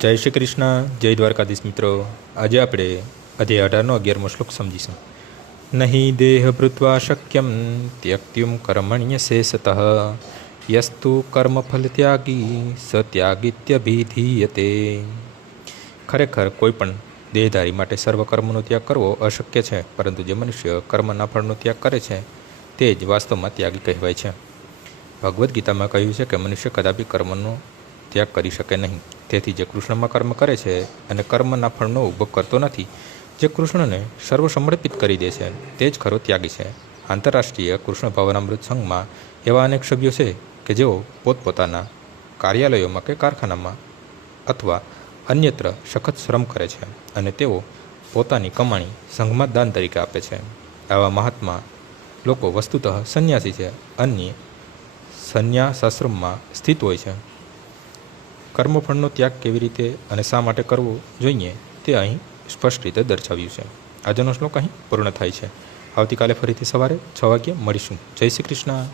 જય શ્રી કૃષ્ણ, જય દ્વારકાધીશ મિત્રો. આજે આપણે અધ્યાય 18નો 11મો શ્લોક સમજીશું. નહીં દેહ ભૃત્વા શક્યમ ત્યક્ત્યુમ કર્મણ્ય શેષતઃ યસ્તુ કર્મફલ ત્યાગી સત્યાગિત્યભિધીયતે. ખરેખર કોઈ પણ દેહધારી માટે સર્વ કર્મનો ત્યાગ કરવો અશક્ય છે, પરંતુ જે મનુષ્ય કર્મના ફળનો ત્યાગ કરે છે તે જ વાસ્તવમાં ત્યાગી કહેવાય છે. ભગવદ્ ગીતામાં કહ્યું છે કે મનુષ્ય કદાપી કર્મનો ત્યાગ કરી શકે નહીં. તેથી જે કૃષ્ણમાં કર્મ કરે છે અને કર્મના ફળનો ઉપભોગ કરતો નથી, જે કૃષ્ણને સર્વ સમર્પિત કરી દે છે, તે જ ખરો ત્યાગી છે. આંતરરાષ્ટ્રીય કૃષ્ણ ભાવનામૃત સંઘમાં એવા અનેક સભ્યો છે કે જેઓ પોતપોતાના કાર્યાલયોમાં કે કારખાનામાં અથવા અન્યત્ર સખત શ્રમ કરે છે અને તેઓ પોતાની કમાણી સંઘમાં દાન તરીકે આપે છે. આવા મહાત્મા લોકો વસ્તુતઃ સંન્યાસી છે, અન્ય સંન્યાસાશ્રમમાં સ્થિત હોય છે. કર્મફળનો ત્યાગ કેવી રીતે અને શા માટે કરવો જોઈએ તે અહીં સ્પષ્ટ રીતે દર્શાવ્યું છે. આજનો શ્લોક અહીં પૂર્ણ થાય છે. આવતીકાલે ફરીથી સવારે 6 વાગ્યે મળીશું. જય શ્રી કૃષ્ણ.